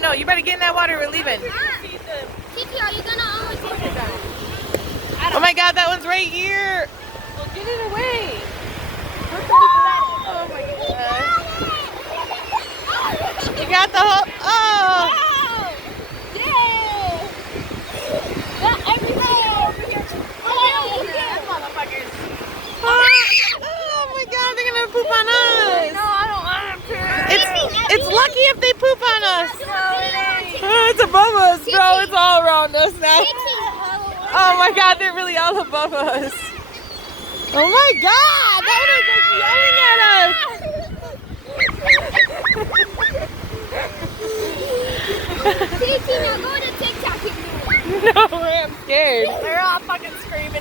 No, you better get in that water. We're leaving. Kiki, are you gonna always take it down? Oh my God, that one's right here. Well, get it away. Oh my God. You got the whole. Oh. Yeah! Not everything over here. Oh, yeah, motherfuckers. Oh my God, they're gonna poop on us. No, I don't want to. It's lucky if they poop on us. No, it ain't. It's above us, bro. It's all around us now. Oh my God, they're really all above us. Oh my God, that one was just yelling at us. Kiki, now go to TikTok. No way, I'm scared. They're all fucking screaming.